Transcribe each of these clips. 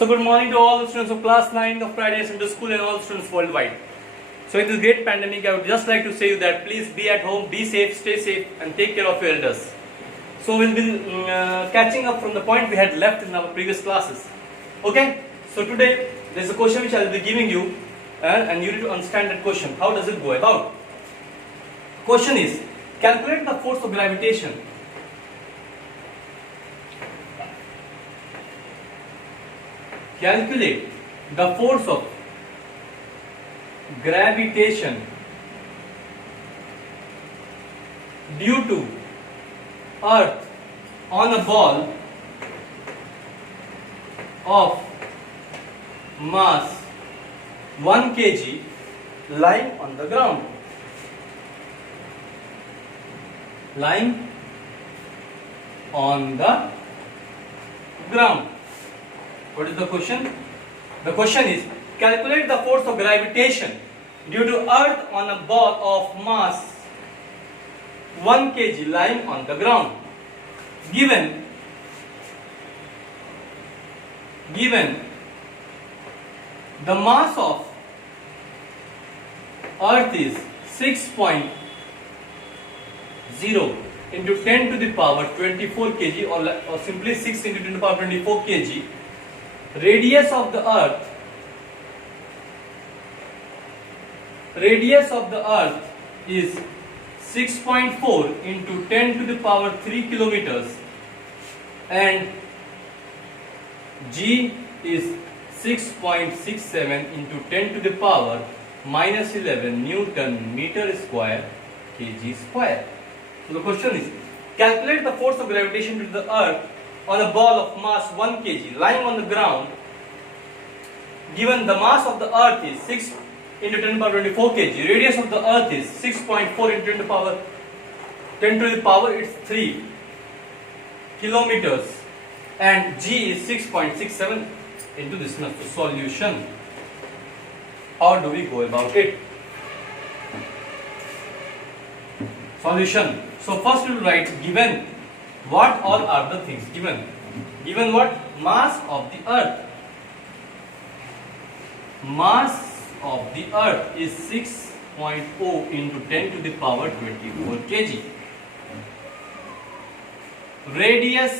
So good morning to all the students of class 9 of Friday Center School and all the students worldwide. So in this great pandemic, I would just like to say you that please be at home, be safe, stay safe and take care of your elders. So we'll be catching up from the point we had left in our previous classes. Okay, so today there is a question which I will be giving you and you need to understand that question. How does it go about? Question is, calculate the force of gravitation. Calculate the force of gravitation due to Earth on a ball of mass 1 kg lying on the ground. Lying on the ground. What is the question? The question is, calculate the force of gravitation due to Earth on a ball of mass 1 kg lying on the ground. Given the mass of Earth is 6.0 into 10 to the power 24 kg or simply 6 into 10 to the power 24 kg. Radius of the Earth is 6.4 into 10 to the power 3 kilometers and G is 6.67 into 10 to the power minus 11 Newton meter square kg square. So the question is, calculate the force of gravitation to the Earth on a ball of mass 1 kg lying on the ground, given the mass of the Earth is 6 into 10 to the power 24 kg, radius of the Earth is 6.4 into 10 to the power 10 to the power it's 3 kilometers and G is 6.67 into this solution. How do we go about it? Solution. So first we will write given what all are the things given. Given what? Mass of the Earth. Mass of the Earth is 6.0 into 10 to the power 24 kg. Radius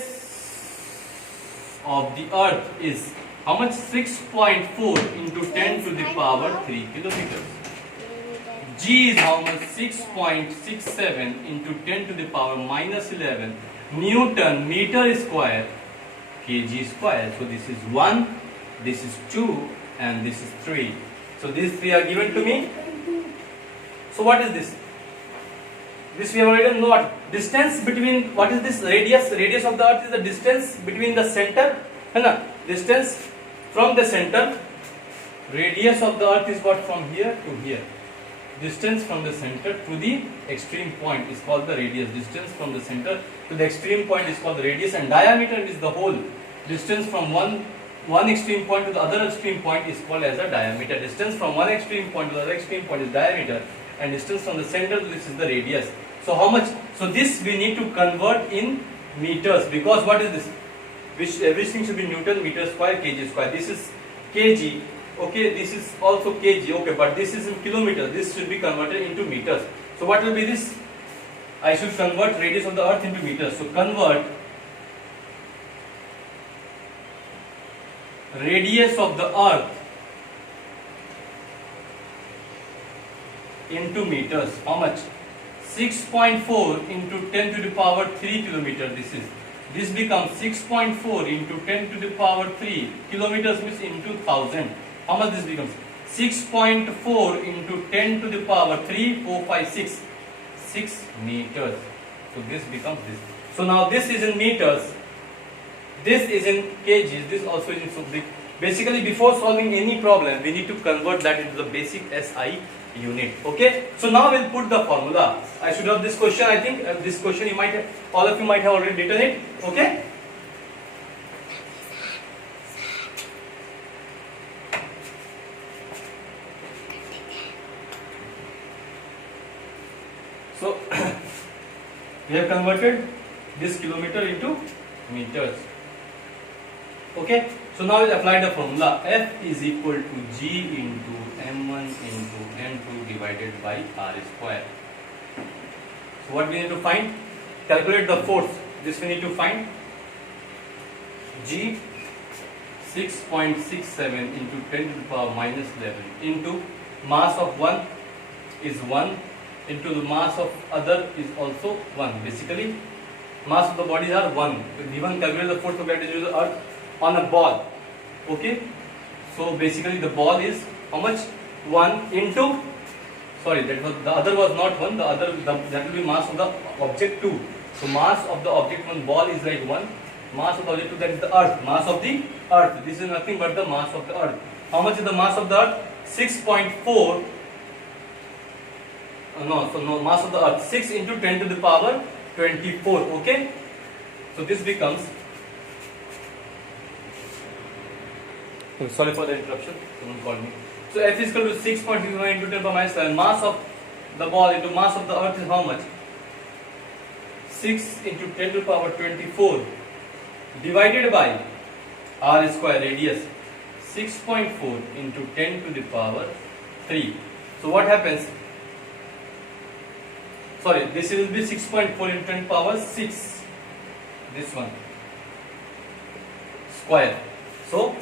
of the Earth is how much? 6.4 into 10 to the power 3 kilometers. G is how much? 6.67 into 10 to the power minus 11 Newton meter square kg square. So this is 1, this is 2 and this is 3. So these three are given to me. So what is this? This we have already know what? Distance between, what is this? Radius. Radius of the Earth is the distance between the center. Distance from the center. Radius of the Earth is what? From here to here. Distance from the center to the extreme point is called the radius. Distance from the center to the extreme point is called the radius, and diameter is the whole. Distance from one extreme point to the other extreme point is called as a diameter. Distance from one extreme point to the other extreme point is diameter, and distance from the center to this is the radius. So how much? So this we need to convert in meters, because what is this? Which everything should be Newton meter square kg square. This is kg. Okay, this is also kg, okay, but this is in kilometers. This should be converted into meters. So what will be this? I should convert radius of the Earth into meters. So convert radius of the Earth into meters. How much? 6.4 into 10 to the power 3 kilometers. This becomes 6.4 into 10 to the power 3 kilometers means into 1000. How much this becomes? 6.4 into 10 to the power 3, 4, 5, 6. 6 meters. So this becomes this. So now this is in meters. This is in kgs. This also is in something. Basically, before solving any problem, we need to convert that into the basic SI unit. Okay. So now we'll put the formula. I should have this question. I think this question you might have, all of you might have already written it. Okay. So we have converted this kilometer into meters. Okay. So now we'll apply the formula. F is equal to G into m1 into m2 divided by r square. So what we need to find? Calculate the force. This we need to find. G 6.67 into 10 to the power minus 11 into mass of one is 1 into the mass of other is also 1. Basically, mass of the bodies are 1. Given, calculate the force of gravitational of the earth on a ball. Okay, so basically the ball is how much? 1 into, sorry, that was the other was not 1, the other that will be mass of the object 2. So mass of the object one ball is like 1, mass of the object 2, that is the earth, mass of the earth. This is nothing but the mass of the earth. How much is the mass of the earth? 6.4. No, mass of the earth 6 into 10 to the power 24. Okay, so this becomes, sorry for the interruption, someone called me. So F is equal to 6.69 into 10 to the power minus 7. Mass of the ball into mass of the earth is how much? 6 into 10 to the power 24 divided by r square, radius 6.4 into 10 to the power 3. So what happens? Sorry, this will be 6.4 into 10 to the power 6. This one square. So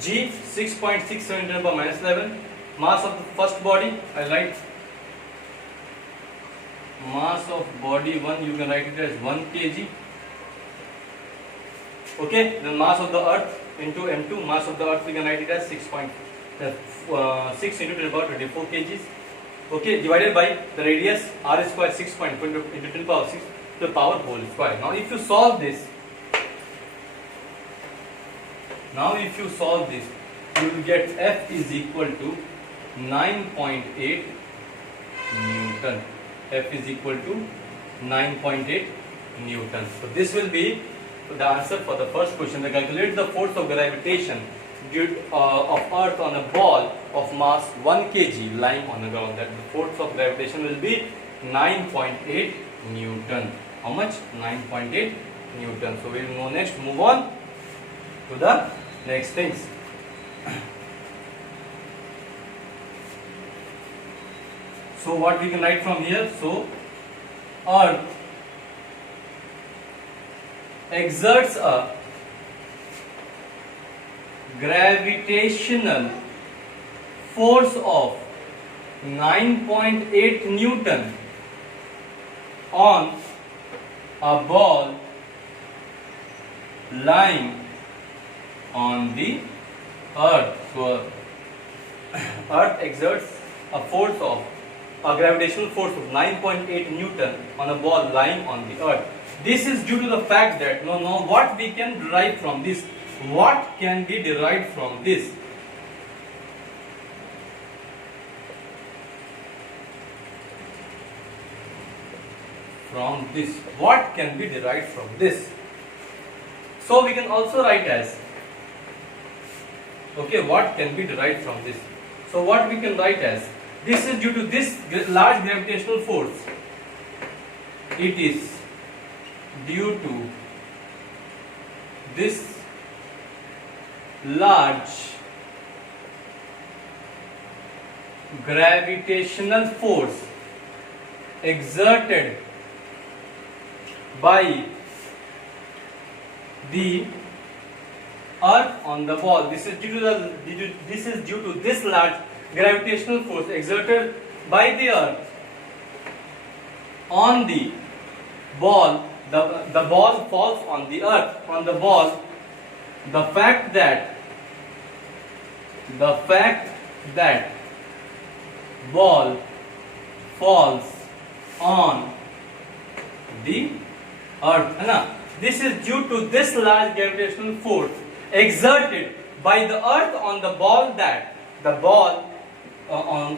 G 6.67 into 10 to the power minus 11. Mass of the first body, I write mass of body 1, you can write it as 1 kg. Okay, then mass of the earth into m2, mass of the earth we can write it as 6 into 10 to the power 24 kgs. Okay, divided by the radius r square 6.4 into 10 to the power 6 to the power whole square. Now if you solve this, you will get F is equal to 9.8 Newton. F is equal to 9.8 Newton. So this will be the answer for the first question. They calculate the force of gravitation of earth on a ball of mass 1 kg lying on the ground. That the force of gravitation will be 9.8 Newton. How much? 9.8 Newton. So we will move on to the next things. So what we can write from here? So earth exerts a gravitational force of 9.8 Newton on a ball lying on the earth. So earth exerts a gravitational force of 9.8 Newton on a ball lying on the earth. This is due to the fact that what we can derive from this? What can be derived from this? What can be derived from this? So we can also write as, okay, what can be derived from this? So what we can write as, this is due to this large gravitational force. It is due to this large gravitational force exerted by the earth on the ball. This is due to this large gravitational force exerted by the earth on the ball. The ball falls on the earth, on the ball. The fact that ball falls on the earth. This is due to this large gravitational force exerted by the earth on the ball, that the ball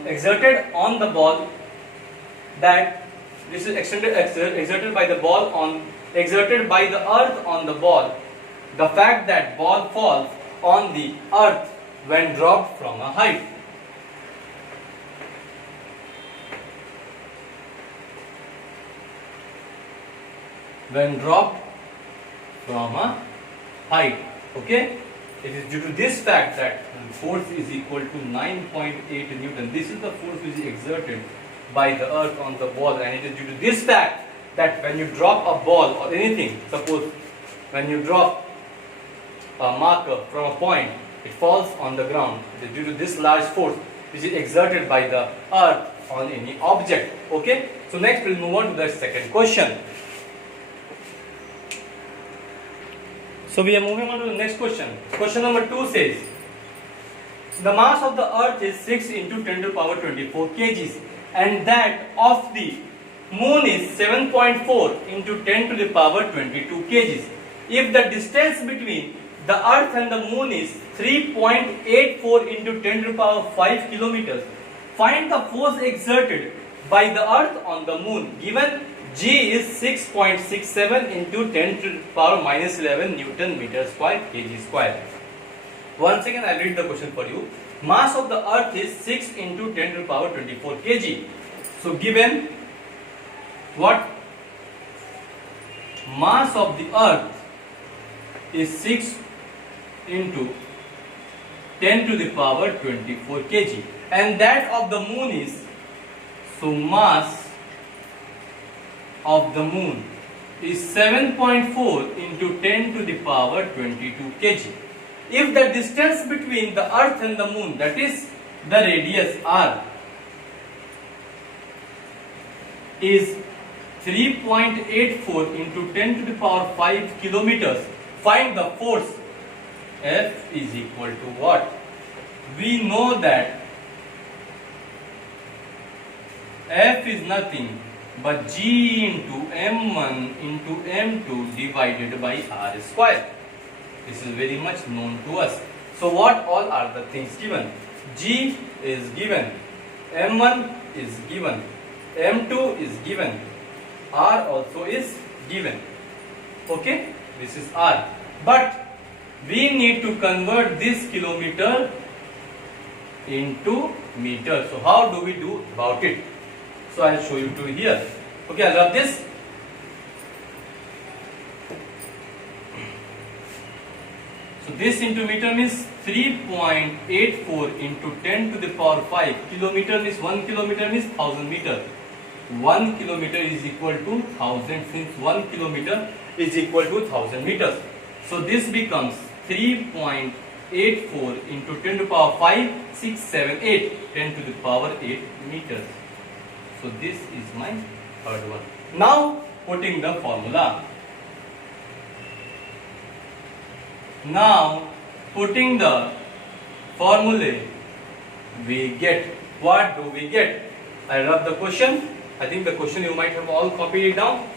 exerted on the ball, that this is exerted by the earth on the ball. The fact that ball falls on the earth when dropped from a height. When dropped from a height. Okay. It is due to this fact that force is equal to 9.8 Newton. This is the force which is exerted by the earth on the ball, and it is due to this fact that when you drop a ball or anything, suppose when you drop a marker from a point, it falls on the ground. It is due to this large force which is exerted by the earth on any object. Okay, so next we'll move on to the second question. So we are moving on to the next question. Question number 2 says, the mass of the earth is 6 into 10 to the power 24 kgs, and that of the moon is 7.4 into 10 to the power 22 kgs. If the distance between the earth and the moon is 3.84 into 10 to the power 5 kilometers, find the force exerted by the earth on the moon, given G is 6.67 into 10 to the power minus 11 Newton meter square kg square. Once again I will read the question for you. Mass of the earth is 6 into 10 to the power 24 kg. So given what? Mass of the earth is 6 into 10 to the power 24 kg, and that of the moon is, so mass of the moon is 7.4 into 10 to the power 22 kg. If the distance between the earth and the moon, that is the radius r, is 3.84 into 10 to the power 5 kilometers, find the force. F is equal to what? We know that F is nothing but G into M1 into M2 divided by R square. This is very much known to us. So what all are the things given? G is given, M1 is given, M2 is given, R also is given. Okay, this is R. But we need to convert this kilometer into meter. So how do we do about it? So I will show you to here. Okay, I love this. So this into meter means 3.84 into 10 to the power 5. Kilometer means 1 kilometer means 1000 meter. 1 kilometer is equal to 1000, since 1 kilometer is equal to 1000 meters. So this becomes 3.84 into 10 to the power 5, 6, 7, 8, 10 to the power 8 meters. So this is my third one. Now putting the formula. Now putting the formulae, we get, what do we get? I love the question. I think the question you might have all copied it down.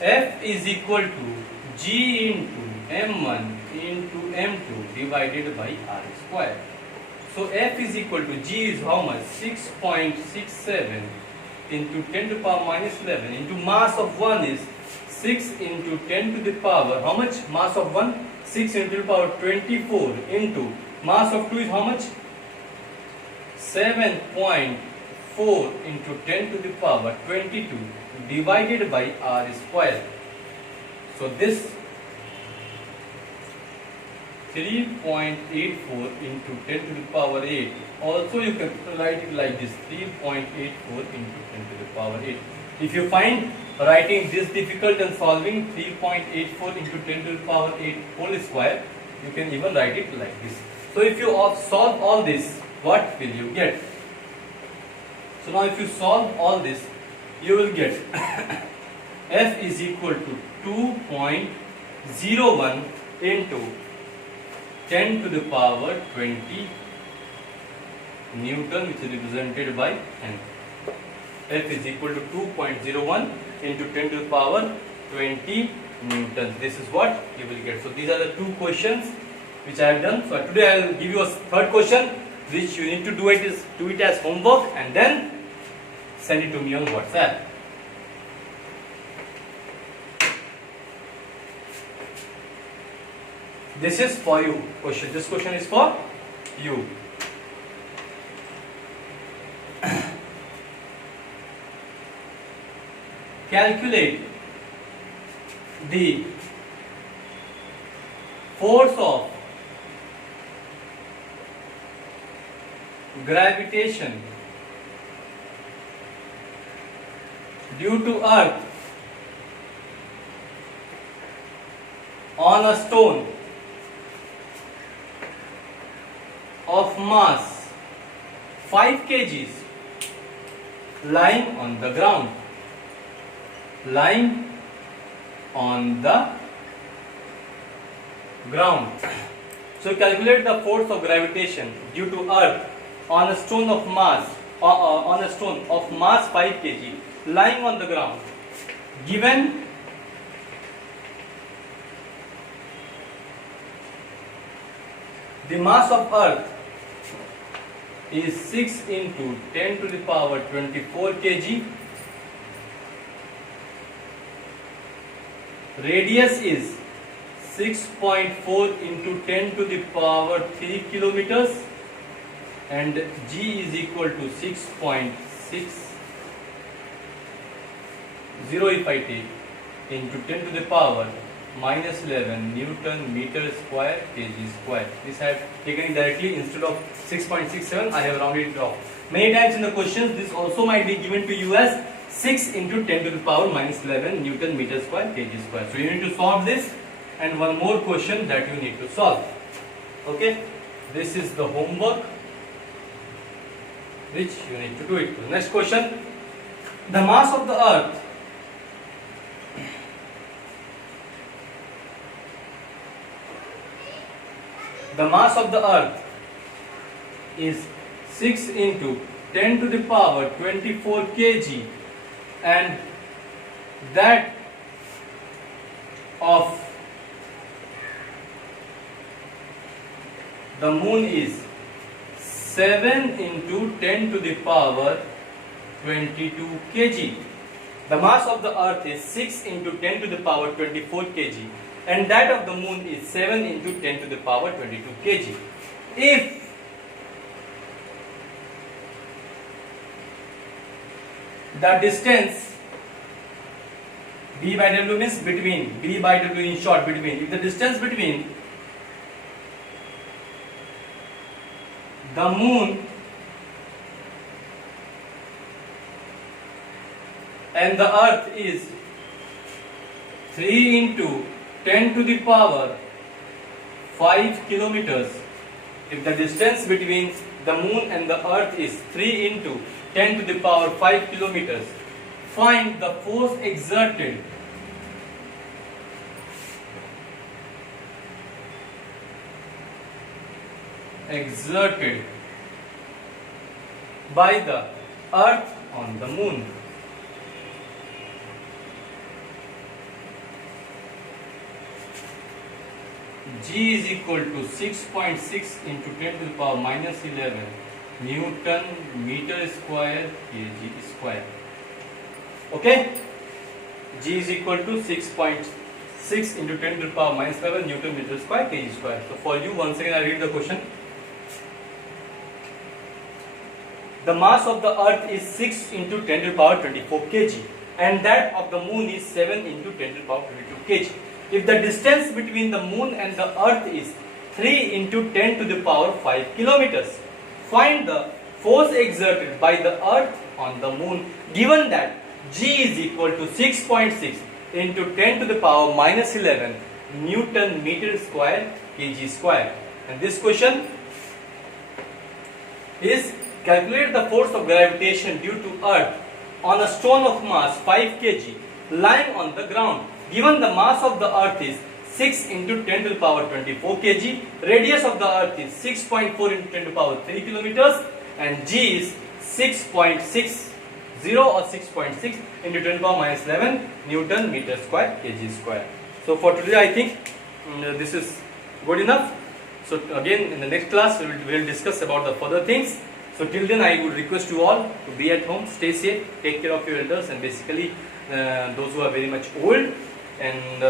F is equal to G into M1 into M2 divided by R square. So F is equal to G is how much? 6.67 into 10 to the power minus 11 into mass of 1 is 6 into 10 to the power, how much? Mass of 1? 6 into the power 24 into mass of 2 is how much? 7.4 into 10 to the power 22 divided by R square. So this 3.84 into 10 to the power 8. Also you can write it like this, 3.84 into 10 to the power 8. If you find writing this difficult and solving 3.84 into 10 to the power 8 whole square, you can even write it like this. So if you solve all this, what will you get? So now if you solve all this, you will get F is equal to 2.01 into 10 to the power 20 Newton, which is represented by N. F is equal to 2.01 into 10 to the power 20 Newton. This is what you will get. So these are the two questions which I have done. So today I will give you a third question which you need to do it as homework and then send it to me on WhatsApp. This is for you question. This question is for you. Calculate the force of gravitation due to earth on a stone of mass 5 kgs lying on the ground, So calculate the force of gravitation due to earth on a stone of mass 5 kg lying on the ground, given the mass of earth is 6 into 10 to the power 24 kg, radius is 6.4 into 10 to the power 3 kilometers, and G is equal to 6.60 if I take into 10 to the power minus 11 Newton meter square kg square. This I have taken it directly. Instead of 6.67 I have rounded it off. Many times in the questions this also might be given to you as 6 into 10 to the power minus 11 Newton meter square kg square. So you need to solve this, and one more question that you need to solve. Okay, this is the homework which you need to do it. Next question: the mass of the earth is 6 into 10 to the power 24 kg, and that of the moon is 7 into 10 to the power 22 kg. The mass of the earth is 6 into 10 to the power 24 kg, and that of the moon is 7 into 10 to the power 22 kg. If the distance B by W means between, B by W in short between, if the distance between the moon and the earth is 3 into 10 to the power 5 kilometers, if the distance between the moon and the earth is 3 into 10 to the power 5 kilometers, find the force exerted by the earth on the moon. G is equal to 6.6 into 10 to the power minus 11 Newton meter square kg square. Okay, G is equal to 6.6 into 10 to the power minus 11 Newton meter square kg square. So for you, once again I read the question. The mass of the earth is 6 into 10 to the power 24 kg, and that of the moon is 7 into 10 to the power 22 kg. If the distance between the moon and the earth is 3 into 10 to the power 5 kilometers, find the force exerted by the earth on the moon, given that G is equal to 6.6 into 10 to the power minus 11 Newton meter square kg square. And this question is: calculate the force of gravitation due to earth on a stone of mass 5 kg lying on the ground, given the mass of the earth is 6 into 10 to the power 24 kg, radius of the earth is 6.4 into 10 to the power 3 kilometers, and G is 6.60 or 6.6 into 10 to the power minus 11 Newton meter square kg square. So for today I think this is good enough. So again in the next class we will discuss about the further things. So till then I would request you all to be at home, stay safe, take care of your elders, and basically those who are very much old. And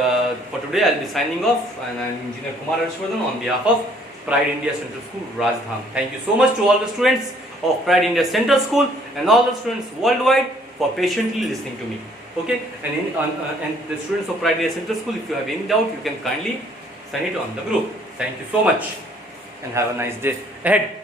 for today I'll be signing off, and I'm Engineer Kumar Harshvardhan on behalf of Pride India Central School, Rajdhan. Thank you so much to all the students of Pride India Central School and all the students worldwide for patiently listening to me. Okay, and the students of Pride Center School, if you have any doubt, you can kindly send it on the group. Thank you so much, and have a nice day ahead.